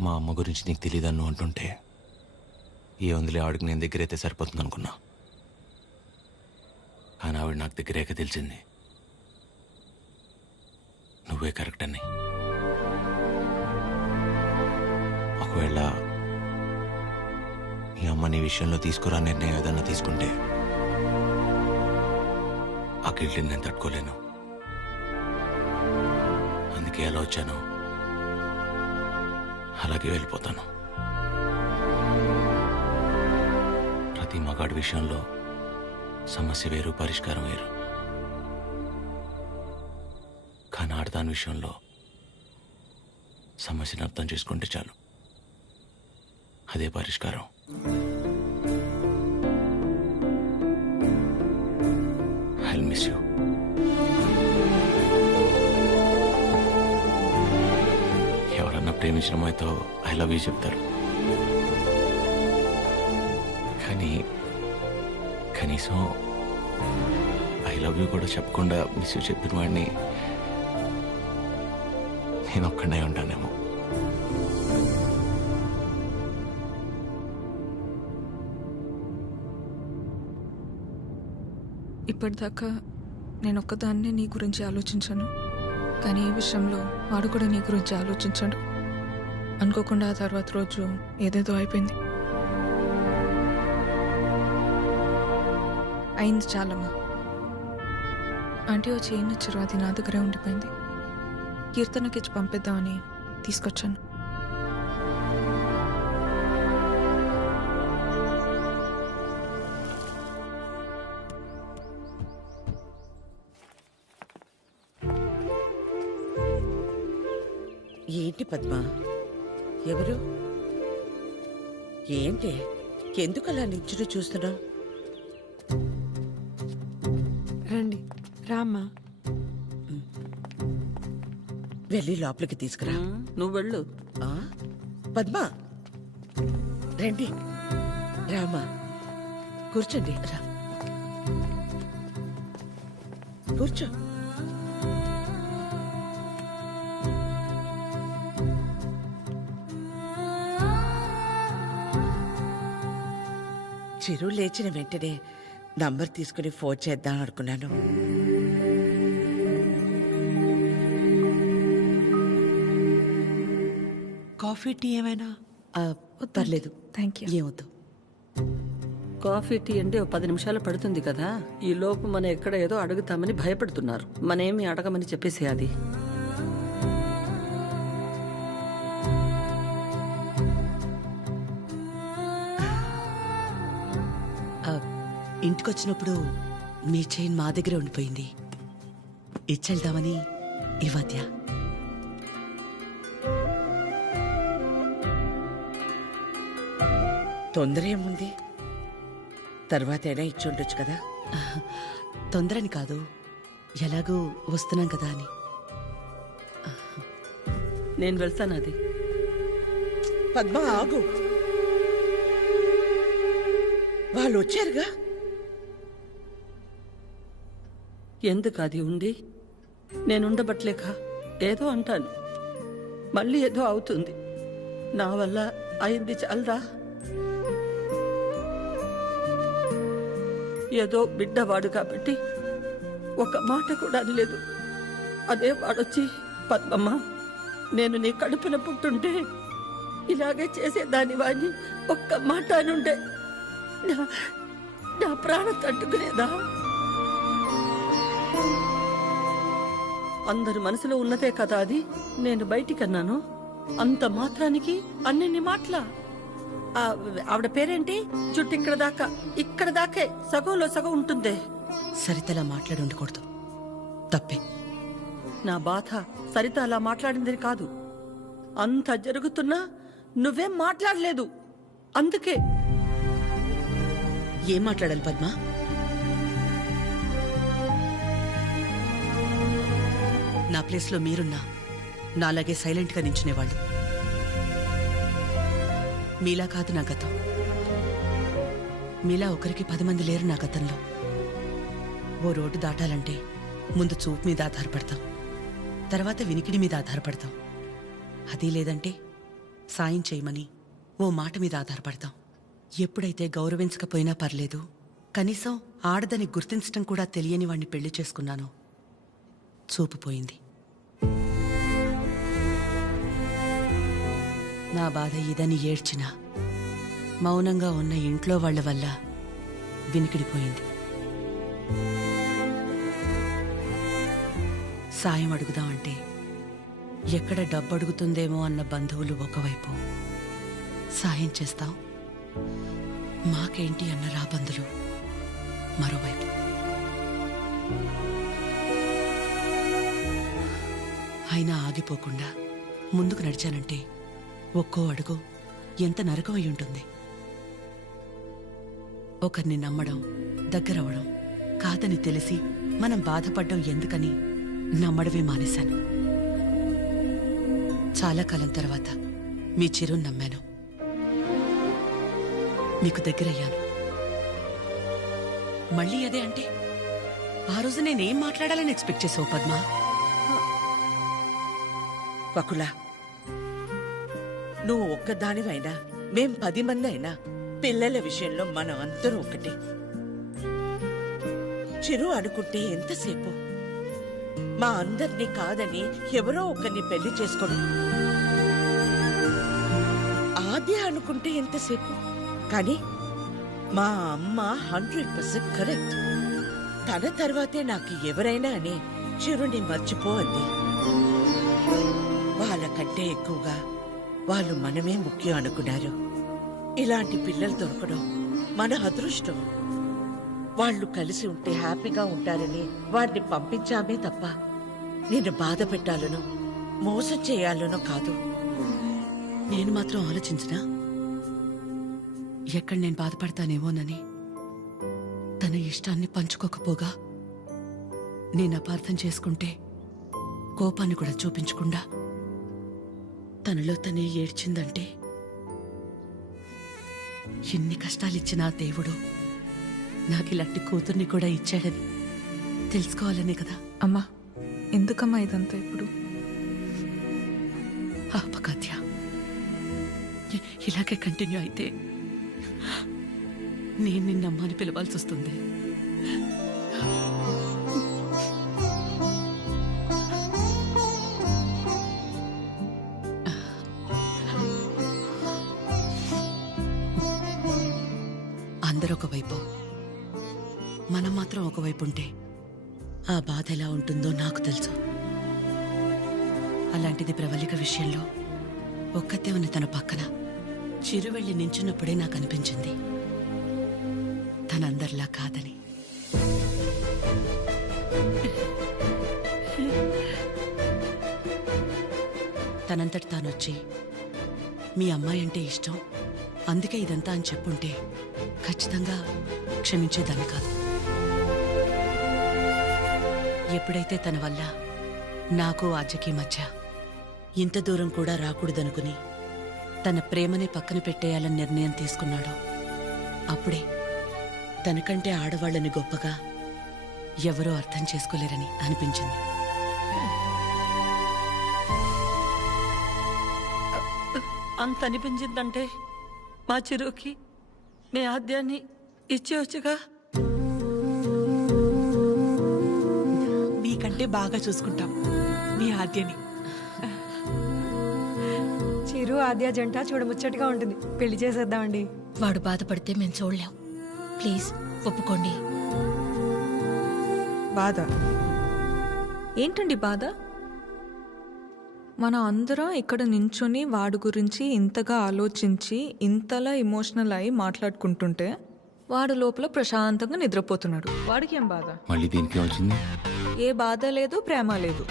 మా అమ్మ గురించి నీకు తెలియదన్ను అంటుంటే ఏ ఆవిడకి నేను దగ్గరైతే సరిపోతుంది అనుకున్నా కానీ ఆవిడ నాకు దగ్గరేక తెలిసింది. నువ్వే కరెక్ట్ అని ఒకవేళ మీ అమ్మ నీ విషయంలో తీసుకురా నిర్ణయం ఏదన్నా తీసుకుంటే ఆ గిల్టీని నేను తట్టుకోలేను. అందుకే ఎలా వచ్చాను. అలాగే వెళ్ళిపోతాను. ప్రతి మగాడి విషయంలో సమస్య వేరు పరిష్కారం వేరు. కానీ ఆడదాని విషయంలో సమస్యను అర్థం చేసుకుంటే చాలు. అదే పరిష్కారం. ప్రేమించిన అమ్మాయితో ఐ లవ్ యూ చెప్తారు. కానీ కనీసం ఐ లవ్ యూ కూడా చెప్పకుండా మిస్ చెప్పిన వాడిని నేను ఒక్కడే ఉంటానేమో. ఇప్పటిదాకా నేను ఒక్కదాన్నే నీ గురించి ఆలోచించాను. కానీ ఈ విషయంలో వాడు కూడా నీ గురించి ఆలోచించాడు. అనుకోకుండా ఆ తర్వాత రోజు ఏదేదో అయిపోయింది. అయింది చాలమ్మా. ఆంటీ వచ్చి ఏం ఇచ్చారు అది నా దగ్గరే ఉండిపోయింది. కీర్తనకి ఇచ్చి పంపిద్దామని తీసుకొచ్చాను. ఏంటి పద్మ? ఎవరు? ఏంటి? ఎందుకు అలా నించుని చూస్తున్నావు? రండి రామ్మా. వెళ్ళి లోపలికి తీసుకురా. నువ్వు వెళ్ళు. ఆ? పద్మ. రండి. రామా కూర్చోండి. రా. కూర్చో. చిరు లేచిన వెంటనే నంబర్ తీసుకుని ఫోన్ చేద్దాం అనుకున్నాను. కాఫీ టీ ఏమైనా? పర్లేదు. థ్యాంక్ యూ ఏమొద్దు. కాఫీ టీ అంటే ఓ పది నిమిషాలు పడుతుంది కదా? ఈ లోపు మనం ఎక్కడ ఏదో అడుగుతామని భయపడుతున్నారు. మనేమి అడగమని చెప్పేసి ఇంటికొచ్చినప్పుడు మీ చైన్ మా దగ్గరే ఉండిపోయింది. ఇచ్చెళ్దామని మధ్య తొందర ఏముంది? తర్వాత అయినా ఇచ్చి ఉండొచ్చు కదా? తొందరని కాదు. ఎలాగూ వస్తున్నాం కదా అని. నేను వెళ్తాను అది. పద్మ ఆగు. వాళ్ళు వచ్చారుగా ఎందుకు అది ఉంది? నేనుండబట్లేక ఏదో అంటాను. మళ్ళీ ఏదో అవుతుంది. నా వల్ల అయింది చాలదా ఏదో బిడ్డవాడు కాబట్టి ఒక మాట కూడా అనలేదు. అదే వాడొచ్చి పద్మమ్మ నేను నీ కడుపున పుట్టుంటే ఇలాగే చేసేదాని వాడిని ఒక్క మాట అనుండే నా నా ప్రాణం తట్టుకునేదా? అందరి మనసులో ఉన్నదే కదా అది? నేను బయటికన్నాను. అంత మాత్రానికి అన్నెన్ని మాటలా? ఆవిడ పేరేంటి? చుట్టూ ఇక్కడ దాకా ఇక్కడ దాకే సగంలో సగం ఉంటుందే. సరితలా మాట్లాడి ఉండకూడదు. తప్పే. నా బాధ సరిత అలా మాట్లాడింది కాదు. అంత జరుగుతున్నా నువ్వేం మాట్లాడలేదు. అందుకే. ఏం మాట్లాడాలి పద్మ? నా ప్లేస్లో మీరున్నా. నాలాగే సైలెంట్గా నించునేవాళ్ళు. మీలా కాదు నా గతం. మీలా ఒకరికి పది మంది లేరు నా గతంలో. ఓ రోడ్డు దాటాలంటే ముందు చూపు మీద ఆధారపడతాం. తర్వాత వినికిడి మీద ఆధారపడతాం. అది లేదంటే సాయం చేయమని ఓ మాట మీద ఆధారపడతాం. ఎప్పుడైతే గౌరవించకపోయినా పర్లేదు కనీసం ఆడదని గుర్తించటం కూడా తెలియని వాణ్ణి పెళ్ళి చేసుకున్నానో చూపు పోయింది. నా బాధ ఇదని ఏడ్చినా. మౌనంగా ఉన్న ఇంట్లో వాళ్ళ వల్ల వినికిడిపోయింది. సాయం అడుగుదామంటే ఎక్కడ డబ్బు అడుగుతుందేమో అన్న బంధువులు ఒకవైపు. సాయం చేస్తాం. మాకేంటి అన్న రాబందులు మరోవైపు. అయినా ఆగిపోకుండా ముందుకు నడిచానంటే ఒక్కో అడుగు ఎంత నరకం అయి ఉంటుంది. ఒకరిని నమ్మడం దగ్గరవడం కాదని తెలిసి మనం బాధపడ్డం ఎందుకని నమ్మడమే మానేశాను. చాలా కాలం తర్వాత మీ చిరు నమ్మాను. మీకు దగ్గరయ్యాను. మళ్ళీ అదే అంటే ఆ రోజు నేనేం మాట్లాడాలని ఎక్స్పెక్ట్ చేసావు పద్మా? వకుల నువ్వు ఒక్కదానివైనా మేం పది మంది అయినా పిల్లల విషయంలో మనం అందరూ ఒకటే. చిరు అనుకుంటే ఎంతసేపు? మా అందరినీ కాదని ఎవరో ఒకరిని పెళ్ళి చేసుకోడు ఆద్య అనుకుంటే ఎంతసేపు? కానీ మా అమ్మ హండ్రెడ్ పర్సెంట్ కరెక్ట్. తన తర్వాతే నాకు ఎవరైనా అని చిరుని మర్చిపోవద్ది. వాళ్ళకంటే ఎక్కువగా వాళ్ళు మనమే ముఖ్యం అనుకున్నారు. ఇలాంటి పిల్లలు దొరకడం మన అదృష్టం. వాళ్ళు కలిసి ఉంటే హ్యాపీగా ఉంటారని వాడిని పంపించామే తప్ప నేను బాధ పెట్టాలనో మోసం చేయాలనో కాదు. నేను మాత్రం ఆలోచించనా? ఎక్కడ నేను బాధపడతానేమోనని? తన ఇష్టాన్ని పంచుకోకపోగా నేను అపార్థం చేసుకుంటే కోపాన్ని కూడా చూపించకుండా తనలో తనే ఏడ్చిందంటే ఎన్ని కష్టాలిచ్చినా దేవుడు నాకు ఇలాంటి కూతుర్ని కూడా ఇచ్చాడని తెలుసుకోవాలనే కదా. అమ్మా ఎందుకమ్మా ఇదంతా ఇప్పుడు? ఆపకాత్య ఇ- ఇలాగే కంటిన్యూ అయితే నేను నిన్న అమ్మని పిలవాల్సి వస్తుంది అందరూ ఒకవైపు. మనం మాత్రం ఒకవైపు ఉంటే ఆ బాధ ఎలా ఉంటుందో నాకు తెలుసు. అలాంటిది ప్రవళిక విషయంలో ఒక్కతే ఉన్న తన పక్కన చిరు వెళ్ళి నించున్నప్పుడే నాకు అనిపించింది. తనందరిలా కాదని. తనంతటి తానొచ్చి మీ అమ్మాయి అంటే ఇష్టం అందుకే ఇదంతా అని చెప్పుంటే ఖచ్చితంగా క్షమించేదాన్ని కాదు. ఎప్పుడైతే తన వల్ల నాకు ఆజ్యకి మధ్య ఇంత దూరం కూడా రాకూడదనుకుని తన ప్రేమని పక్కన పెట్టేయాలని నిర్ణయం తీసుకున్నాడో అప్పుడే తనకంటే ఆడవాళ్ళని గొప్పగా ఎవరూ అర్థం చేసుకోలేరని అనిపించింది. అంత అనిపించిందంటే మా చిరుకి మీ ఆద్యాన్ని ఇచ్చేవచ్చుగా మీకంటే బాగా చూసుకుంటాం మీ ఆద్యని. చిరు ఆద్య జంట చూడముచ్చటగా ఉంటుంది. పెళ్ళి చేసేద్దామండి. వాడు బాధపడితే మేము చూడలేం. ప్లీజ్ ఒప్పుకోండి. బాధ? ఏంటండి బాధ? మన అందరం ఇక్కడ నించుని వాడి గురించి ఇంతగా ఆలోచించి ఇంతలా ఎమోషనల్ అయి మాట్లాడుకుంటుంటే వాడు లోపల ప్రశాంతంగా నిద్రపోతున్నాడు. వాడికి ఏం బాధ? మళ్ళీ దీనికి వచ్చింది ఏ బాధ లేదు ప్రేమ లేదు.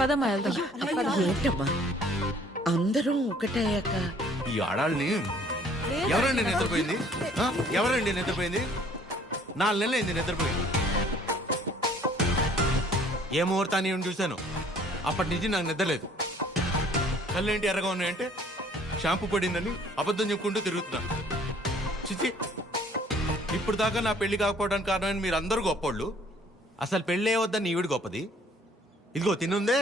పదమ్మా వెళ్దాం. పద. ఏంటమ్మా? అందరం ఒకటయ్యాక ఈ ఆడాళ్ళని ఎవరండి నిద్రపోయింది? ఆ? ఎవరండి నిద్రపోయింది? నాలుగు నెలలు అయింది నిద్రపోయింది ఏ ముహూర్తాన్ని చూశాను. అప్పటి నుంచి నాకు నిద్రలేదు కళ్ళేంటి ఎర్రగా ఉన్నాయంటే? షాంపూ పడిందని అబద్ధం చెప్పుకుంటూ తిరుగుతున్నా చిచి ఇప్పుడు దాకా నా పెళ్ళి కాకపోవడానికి కారణమైన మీరు అందరూ గొప్పోళ్ళు. అసలు పెళ్ళే వద్దని ఈవిడ గొప్పది. ఇదిగో తినుందే.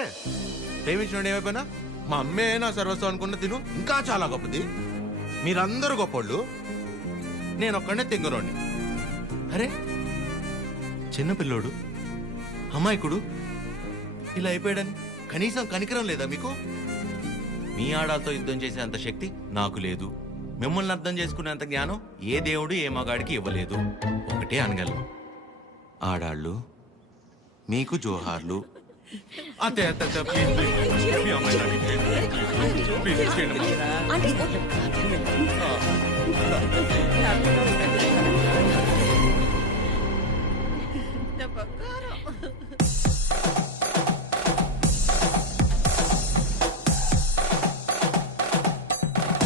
ప్రేమించిన ఏమైపోయినా మా అమ్మే నా సర్వస్వం అనుకున్న తిను ఇంకా చాలా గొప్పది. మీరందరూ గొప్పోళ్ళు. నేను ఒక్కడే తెంగరోండి అరే చిన్నపిల్లోడు అమాయకుడు. ఇలా అయిపోయాడని కనీసం కనికరం లేదా మీకు? మీ ఆడాలతో యుద్ధం చేసే అంత శక్తి నాకు లేదు. మిమ్మల్ని అర్థం చేసుకునేంత జ్ఞానం ఏ దేవుడు ఏ మగాడికి ఇవ్వలేదు. ఒకటే అనగలను. ఆడాళ్ళు మీకు జోహార్లు. అతే